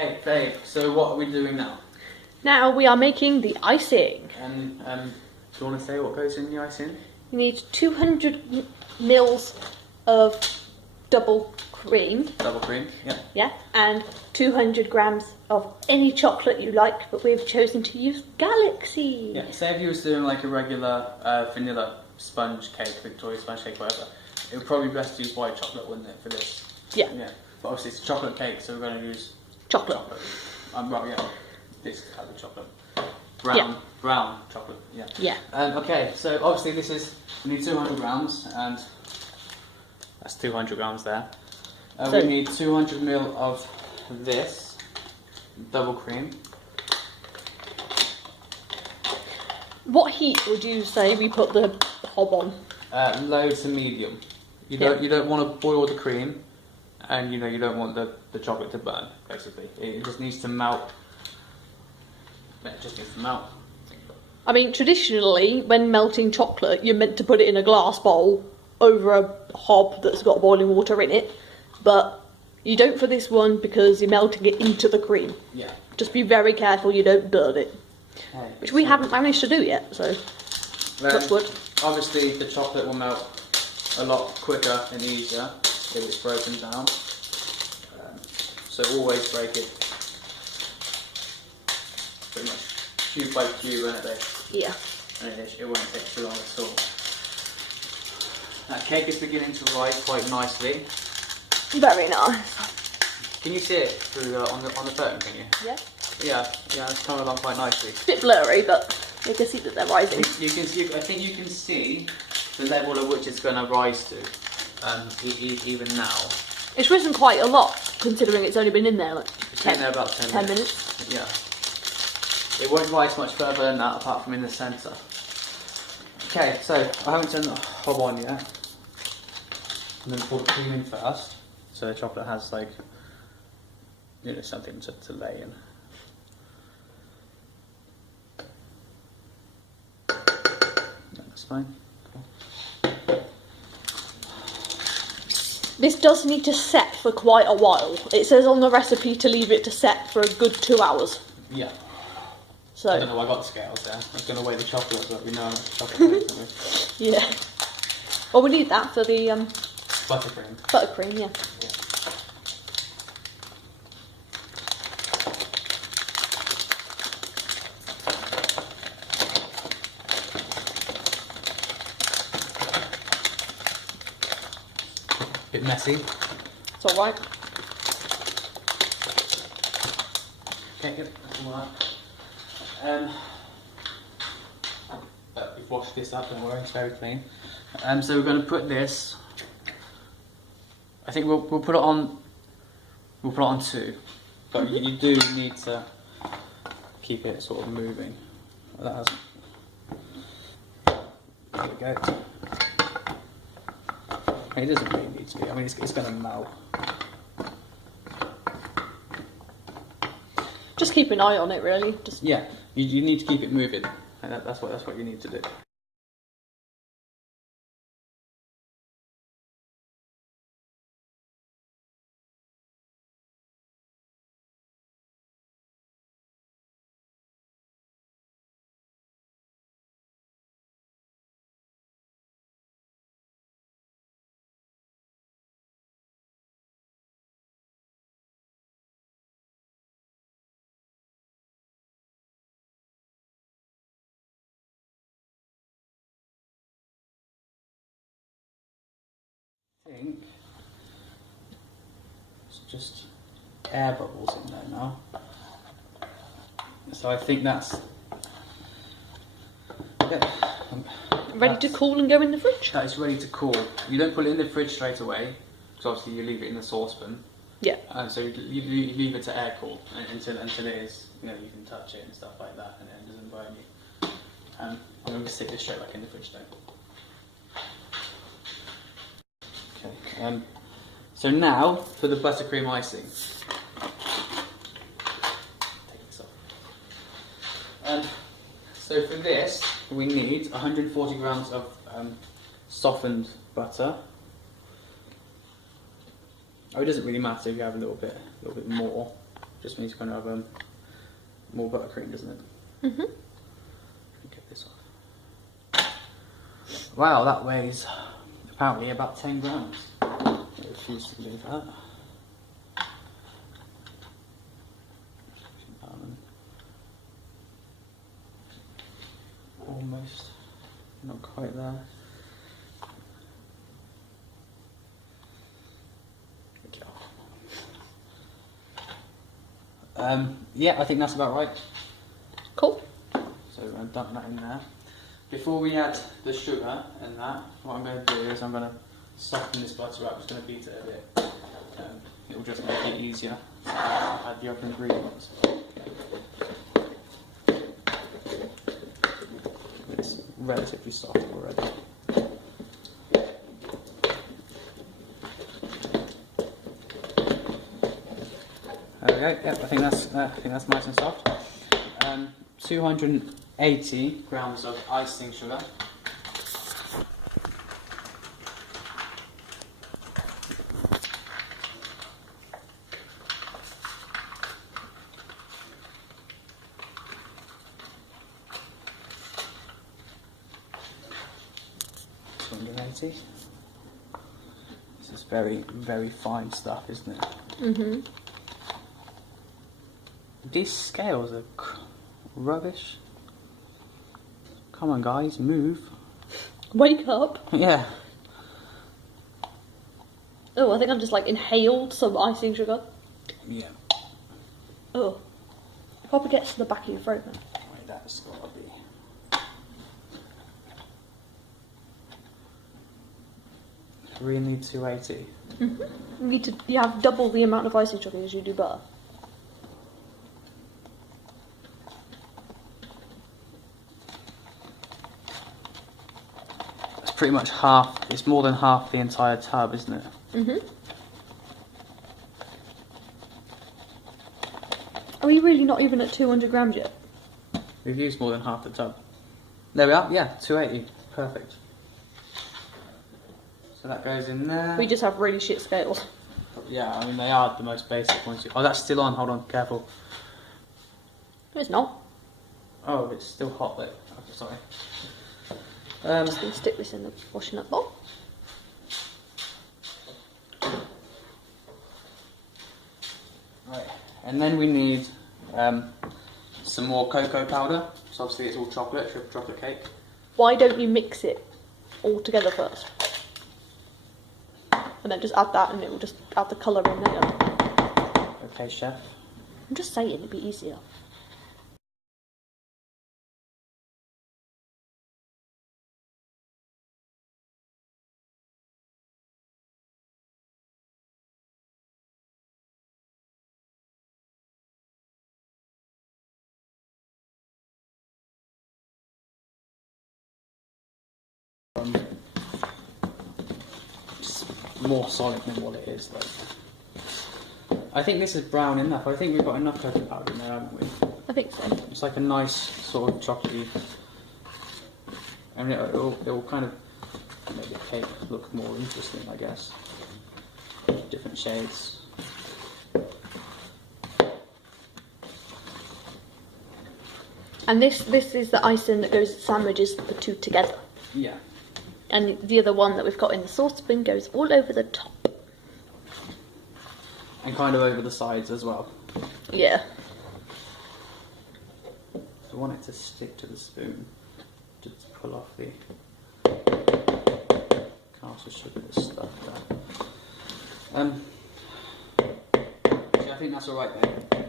Hey, babe, so what are we doing now? Now we are making the icing. And do you want to say what goes in the icing? You need 200 mils of double cream. Double cream, yeah. Yeah, and 200 grams of any chocolate you like, but we've chosen to use Galaxy. Yeah, say if you was doing like a regular vanilla sponge cake, Victoria sponge cake, whatever, it would probably be best to use white chocolate, wouldn't it, for this? Yeah. Yeah, but obviously it's a chocolate cake, so we're going to use Chocolate. Well, yeah, this type of chocolate. Yeah. Brown chocolate, yeah. Yeah. Okay, so obviously we need 200 grams, and that's 200 grams there. We need 200 ml of this double cream. What heat would you say we put the hob on? Low to medium. You don't want to boil the cream, and you don't want the chocolate to burn. Basically, it just needs to melt. It just needs to melt. I mean, traditionally, when melting chocolate, you're meant to put it in a glass bowl over a hob that's got boiling water in it, but you don't for this one because you're melting it into the cream. Yeah. Just be very careful you don't burn it. Okay, which we haven't managed to do yet, so touch wood. Obviously, the chocolate will melt a lot quicker and easier if it's broken down. So always break it pretty much cube by cube, won't it? Yeah. And it won't take too long at all. That cake is beginning to rise quite nicely. Very nice. Can you see it through on the phone? Can you? Yeah. Yeah, it's coming along quite nicely. It's a bit blurry, but you can see that they're rising. You can see. I think you can see the level at which it's going to rise to, even now. It's risen quite a lot, considering it's only been in there like It's been there about 10 minutes. Yeah. It won't rise much further than that, apart from in the centre. Okay, so I haven't turned the hob on yet. I'm going to pour the cream in first, so the chocolate has like, something to lay in. That's fine. Cool. This does need to set for quite a while. It says on the recipe to leave it to set for a good 2 hours. Yeah. So I don't know why I got the scales there. I was going to weigh the chocolate, but we know how much chocolate is, don't we? Yeah. Well, we need that for the Buttercream. buttercream, yeah. Bit messy. It's alright. Okay, good. That's all right. We've washed this up, don't worry, it's very clean. So we're going to put this. I think we'll put it on. We'll put it on 2, but you do need to keep it sort of moving. That has. There we go. It doesn't really need to be. I mean, it's going to melt. Just keep an eye on it, really. Just Yeah, you need to keep it moving, and that's what you need to do. I think it's just air bubbles in there now. So I think that's ready to cool and go in the fridge. That is ready to cool. You don't put it in the fridge straight away, because obviously you leave it in the saucepan. Yeah. So you leave it to air cool until it is, you can touch it and stuff like that, and it doesn't burn you. I'm going to stick this straight back in the fridge though. Okay. So now for the buttercream icing. Take this off. So for this, we need 140 grams of softened butter. Oh, it doesn't really matter if you have a little bit more. Just means you're going to have more buttercream, doesn't it? Mhm. Get this off. Wow, that weighs apparently about 10 grams. I refuse to believe that. Almost, not quite there. Yeah, I think that's about right. Cool. So I've dumped that in there. Before we add the sugar and that, what I'm going to do is I'm going to soften this butter up. I'm just going to beat it a bit. It will just make it easier to add the other ingredients. It's relatively soft already. There we go. Yep, I think that's nice and soft. 280 grams of icing sugar. This is very, very fine stuff, isn't it? Mhm. These scales are rubbish. Come on, guys, move. Wake up. Yeah. Oh, I think I've just like inhaled some icing sugar. Yeah. Oh. It probably gets to the back of your throat now. Wait, that's gotta be. Really need 280. You have double the amount of icing sugar as you do butter. It's pretty much half. It's more than half the entire tub, isn't it? Mhm. Are we really not even at 200 grams yet? We've used more than half the tub. There we are. Yeah, 280. Perfect. So that goes in there. We just have really shit scales. Yeah, I mean they are the most basic ones. Oh, that's still on. Hold on, careful. No, it's not. Oh, it's still hot though. Oh, sorry. Just gonna stick this in the washing up bowl. Right, and then we need some more cocoa powder. So obviously it's all chocolate, chocolate cake. Why don't you mix it all together first? And then just add that and it will just add the colour in later. Okay, chef. I'm just saying it'd be easier. It's more solid than what it is though. I think this is brown enough. I think we've got enough cocoa powder in there, haven't we? I think so. It's like a nice sort of chocolatey. I mean, it will kind of make the cake look more interesting, I guess. Different shades. And this is the icing that goes sandwiches the two together. Yeah. And the other one that we've got in the saucepan goes all over the top. And kind of over the sides as well. Yeah. I want it to stick to the spoon. Just pull off the caster sugar stuff there. See, I think that's alright there.